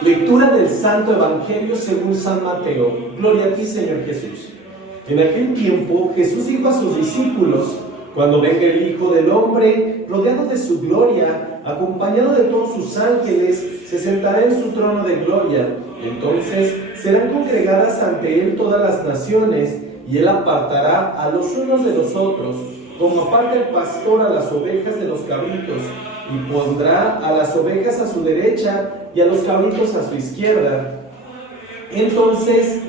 Lectura del Santo Evangelio según San Mateo. Gloria a ti, Señor Jesús. En aquel tiempo Jesús dijo a sus discípulos: cuando venga el Hijo del Hombre, rodeado de su gloria, acompañado de todos sus ángeles, se sentará en su trono de gloria. Entonces serán congregadas ante él todas las naciones, y él apartará a los unos de los otros, como aparta el pastor a las ovejas de los cabritos, y pondrá a las ovejas a su derecha y a los cabritos a su izquierda. Entonces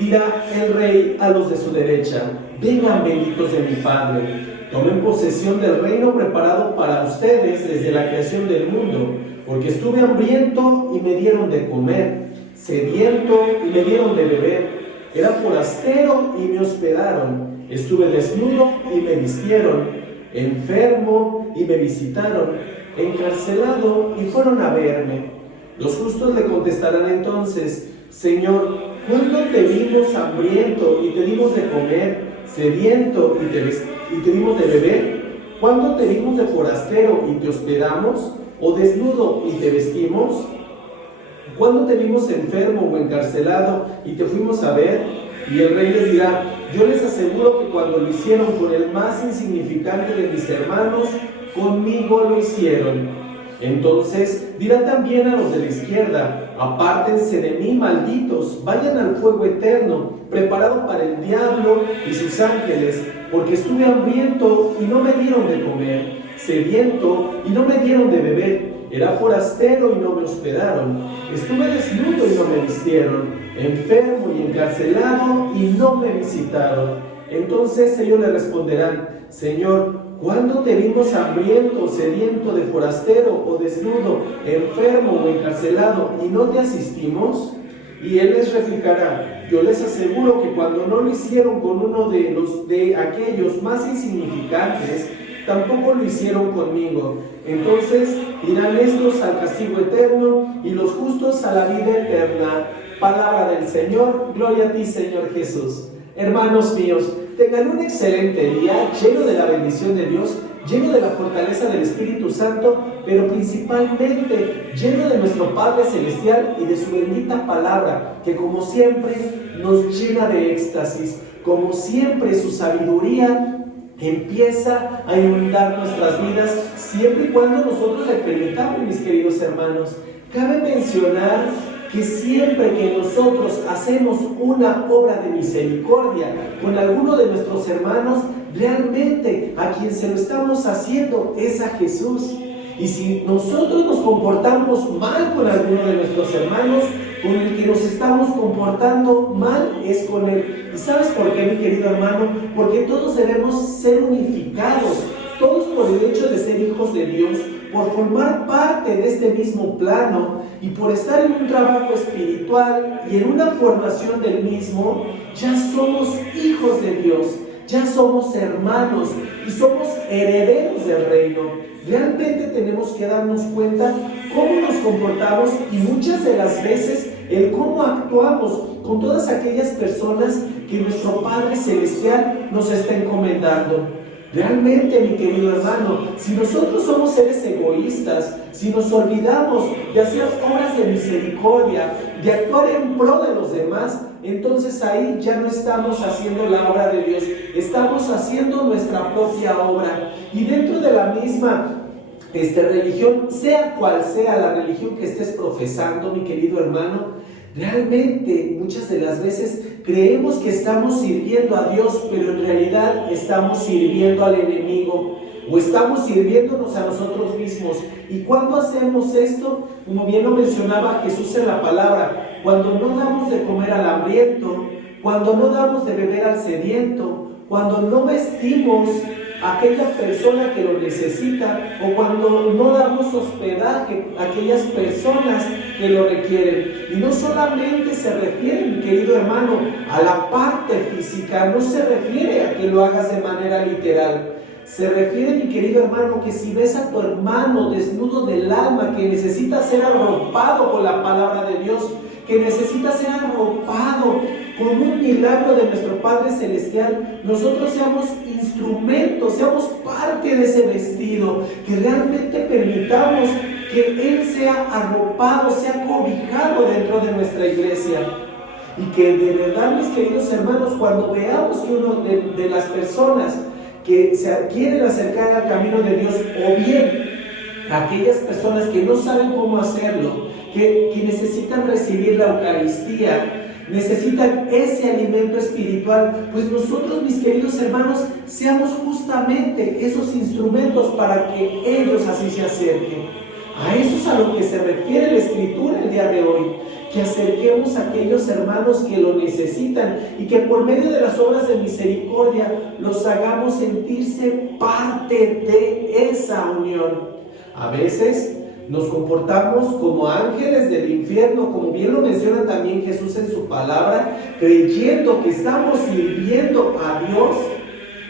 dirá el rey a los de su derecha: vengan, benditos de mi Padre, tomen posesión del reino preparado para ustedes desde la creación del mundo, porque estuve hambriento y me dieron de comer, sediento y me dieron de beber, era forastero y me hospedaron, estuve desnudo y me vistieron, enfermo y me visitaron, encarcelado y fueron a verme. Los justos le contestarán entonces: Señor, ¿cuándo te vimos hambriento y te dimos de comer, sediento y te dimos de beber? ¿Cuándo te vimos de forastero y te hospedamos, o desnudo y te vestimos? ¿Cuándo te vimos enfermo o encarcelado y te fuimos a ver? Y el rey les dirá: yo les aseguro que cuando lo hicieron con el más insignificante de mis hermanos, conmigo lo hicieron. Entonces dirá también a los de la izquierda: apártense de mí, malditos, vayan al fuego eterno, preparado para el diablo y sus ángeles, porque estuve hambriento y no me dieron de comer, sediento y no me dieron de beber, era forastero y no me hospedaron, estuve desnudo y no me vistieron, enfermo y encarcelado y no me visitaron. Entonces ellos le responderán: Señor, ¿cuándo te vimos hambriento, sediento, de forastero o desnudo, enfermo o encarcelado y no te asistimos? Y él les replicará: yo les aseguro que cuando no lo hicieron con uno de aquellos más insignificantes, tampoco lo hicieron conmigo. Entonces irán estos al castigo eterno y los justos a la vida eterna. Palabra del Señor. Gloria a ti, Señor Jesús. Hermanos míos, tengan un excelente día, lleno de la bendición de Dios, lleno de la fortaleza del Espíritu Santo, pero principalmente lleno de nuestro Padre Celestial y de su bendita palabra, que como siempre nos llena de éxtasis, como siempre su sabiduría empieza a inundar nuestras vidas, siempre y cuando nosotros le permitamos, mis queridos hermanos. Cabe mencionar que siempre que nosotros hacemos una obra de misericordia con alguno de nuestros hermanos, realmente a quien se lo estamos haciendo es a Jesús. Y si nosotros nos comportamos mal con alguno de nuestros hermanos, con el que nos estamos comportando mal es con Él. ¿Y sabes por qué, mi querido hermano? Porque todos debemos ser unificados, todos por el hecho de ser hijos de Dios, por formar parte de este mismo plano y por estar en un trabajo espiritual y en una formación del mismo, ya somos hijos de Dios, ya somos hermanos y somos herederos del reino. Realmente tenemos que darnos cuenta cómo nos comportamos y muchas de las veces el cómo actuamos con todas aquellas personas que nuestro Padre Celestial nos está encomendando. Realmente, mi querido hermano, si nosotros somos seres egoístas, si nos olvidamos de hacer obras de misericordia, de actuar en pro de los demás, entonces ahí ya no estamos haciendo la obra de Dios, estamos haciendo nuestra propia obra. Y dentro de la misma religión, sea cual sea la religión que estés profesando, mi querido hermano, realmente muchas de las veces creemos que estamos sirviendo a Dios, pero en realidad estamos sirviendo al enemigo o estamos sirviéndonos a nosotros mismos. ¿Y cuándo hacemos esto? Como bien lo mencionaba Jesús en la palabra, cuando no damos de comer al hambriento, cuando no damos de beber al sediento, cuando no vestimos a aquella persona que lo necesita, o cuando no damos hospedaje a aquellas personas que lo requieren. Y no solamente se refiere, mi querido hermano, a la parte física, no se refiere a que lo hagas de manera literal. Se refiere, mi querido hermano, que si ves a tu hermano desnudo del alma, que necesita ser arropado con la palabra de Dios, que necesita ser arropado con un milagro de nuestro Padre Celestial, nosotros seamos instrumentos, seamos parte de ese vestido, que realmente permitamos que Él sea arropado, sea cobijado dentro de nuestra iglesia. Y que de verdad, mis queridos hermanos, cuando veamos que uno de las personas que se quieren acercar al camino de Dios, o bien aquellas personas que no saben cómo hacerlo, que necesitan recibir la Eucaristía, necesitan ese alimento espiritual, pues nosotros, mis queridos hermanos, seamos justamente esos instrumentos para que ellos así se acerquen. A eso es a lo que se refiere la Escritura el día de hoy, que acerquemos a aquellos hermanos que lo necesitan y que por medio de las obras de misericordia los hagamos sentirse parte de esa unión. A veces nos comportamos como ángeles del infierno, como bien lo menciona también Jesús en su palabra, creyendo que estamos sirviendo a Dios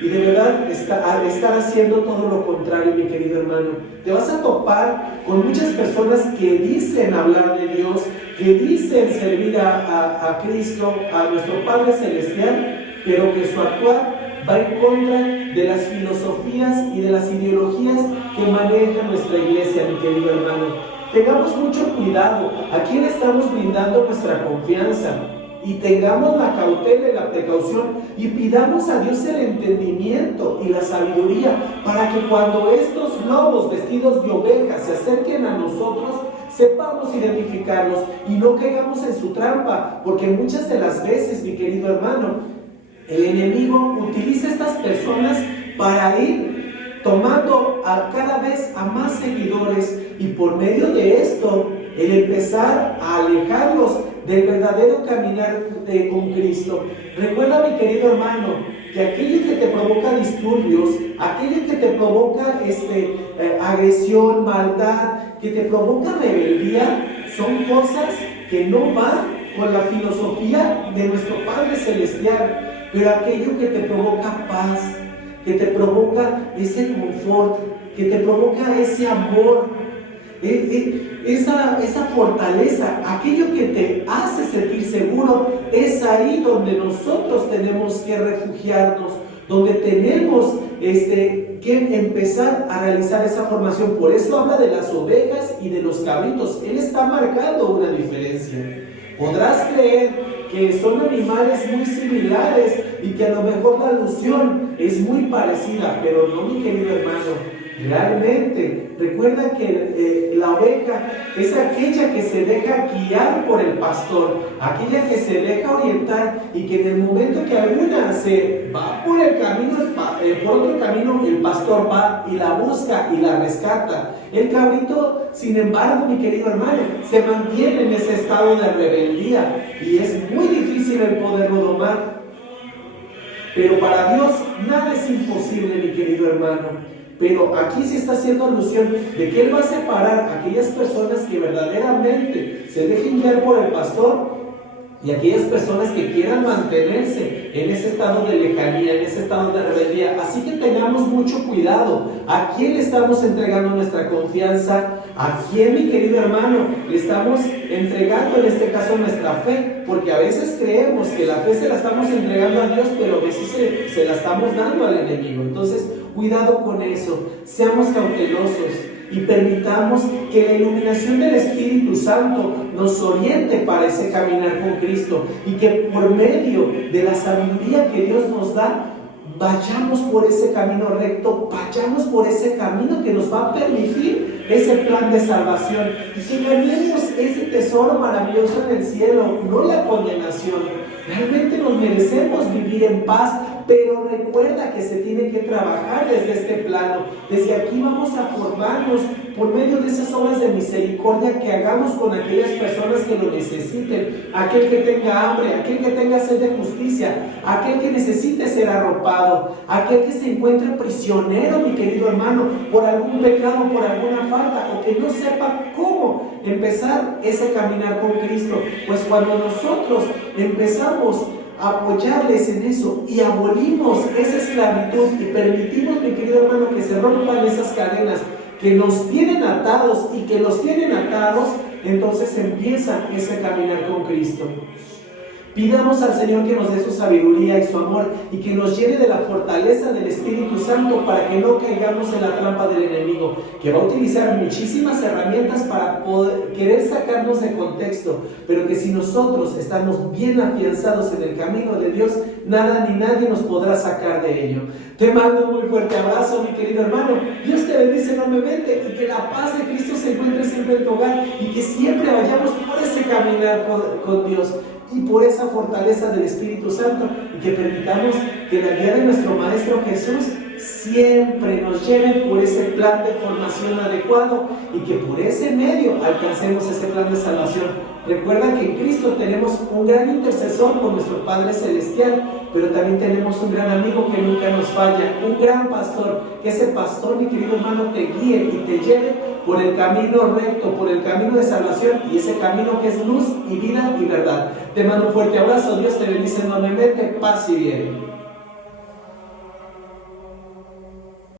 y de verdad estar haciendo todo lo contrario, mi querido hermano. Te vas a topar con muchas personas que dicen hablar de Dios, que dicen servir a Cristo, a nuestro Padre Celestial, pero que su actuar va en contra de las filosofías y de las ideologías que maneja nuestra iglesia, mi querido hermano. Tengamos mucho cuidado a quién estamos brindando nuestra confianza y tengamos la cautela y la precaución y pidamos a Dios el entendimiento y la sabiduría para que cuando estos lobos vestidos de ovejas se acerquen a nosotros, sepamos identificarlos y no caigamos en su trampa, porque muchas de las veces, mi querido hermano, el enemigo utiliza a estas personas para ir tomando cada vez a más seguidores y por medio de esto, el empezar a alejarlos del verdadero caminar con Cristo. Recuerda, mi querido hermano, que aquello que te provoca disturbios, aquello que te provoca agresión, maldad, que te provoca rebeldía, son cosas que no van con la filosofía de nuestro Padre Celestial. Pero aquello que te provoca paz, que te provoca ese confort, que te provoca ese amor, esa fortaleza, aquello que te hace sentir seguro, es ahí donde nosotros tenemos que refugiarnos, donde tenemos que empezar a realizar esa formación. Por eso habla de las ovejas y de los cabritos. Él está marcando una diferencia. Podrás creer que son animales muy similares y que a lo mejor la alusión es muy parecida, pero no, mi querido hermano. Realmente, recuerda que la oveja es aquella que se deja guiar por el pastor, aquella que se deja orientar y que en el momento que alguna se va por el camino, por otro camino, el pastor va y la busca y la rescata. El cabrito, sin embargo, mi querido hermano, se mantiene en ese estado de rebeldía y es muy difícil el poderlo domar. Pero para Dios nada es imposible, mi querido hermano. Pero aquí se está haciendo alusión de que Él va a separar a aquellas personas que verdaderamente se dejen guiar por el pastor y aquellas personas que quieran mantenerse en ese estado de lejanía, en ese estado de rebeldía. Así que tengamos mucho cuidado. ¿A quién le estamos entregando nuestra confianza? ¿A quién, mi querido hermano, le estamos entregando en este caso nuestra fe? Porque a veces creemos que la fe se la estamos entregando a Dios, pero a veces se la estamos dando al enemigo. Entonces, cuidado con eso, seamos cautelosos y permitamos que la iluminación del Espíritu Santo nos oriente para ese caminar con Cristo y que por medio de la sabiduría que Dios nos da, vayamos por ese camino recto, vayamos por ese camino que nos va a permitir ese plan de salvación y que ganemos ese tesoro maravilloso en el cielo, no la condenación. Realmente nos merecemos vivir en paz, pero recuerda que se tiene que trabajar desde este plano. Desde aquí vamos a formarnos por medio de esas obras de misericordia que hagamos con aquellas personas que lo necesiten. Aquel que tenga hambre, aquel que tenga sed de justicia, aquel que necesite ser arropado, aquel que se encuentre prisionero, mi querido hermano, por algún pecado, por alguna falta, o que no sepa cómo empezar ese caminar con Cristo. Pues cuando nosotros empezamos a apoyarles en eso y abolimos esa esclavitud y permitimos, mi querido hermano, que se rompan esas cadenas que nos tienen atados y que los tienen atados, entonces empieza ese caminar con Cristo. Pidamos al Señor que nos dé su sabiduría y su amor y que nos llene de la fortaleza del Espíritu Santo para que no caigamos en la trampa del enemigo, que va a utilizar muchísimas herramientas para poder querer sacarnos de contexto, pero que si nosotros estamos bien afianzados en el camino de Dios, nada ni nadie nos podrá sacar de ello. Te mando un muy fuerte abrazo, mi querido hermano. Dios te bendice enormemente y que la paz de Cristo se encuentre siempre en tu hogar y que siempre vayamos por ese caminar con Dios y por esa fortaleza del Espíritu Santo, y que permitamos que la guía de nuestro Maestro Jesús siempre nos lleve por ese plan de formación adecuado y que por ese medio alcancemos ese plan de salvación. Recuerda que en Cristo tenemos un gran intercesor con nuestro Padre Celestial, pero también tenemos un gran amigo que nunca nos falla, un gran pastor, que ese pastor, mi querido hermano, te guíe y te lleve por el camino recto, por el camino de salvación, y ese camino que es luz y vida y verdad. Te mando un fuerte abrazo, Dios te bendice enormemente, paz y bien.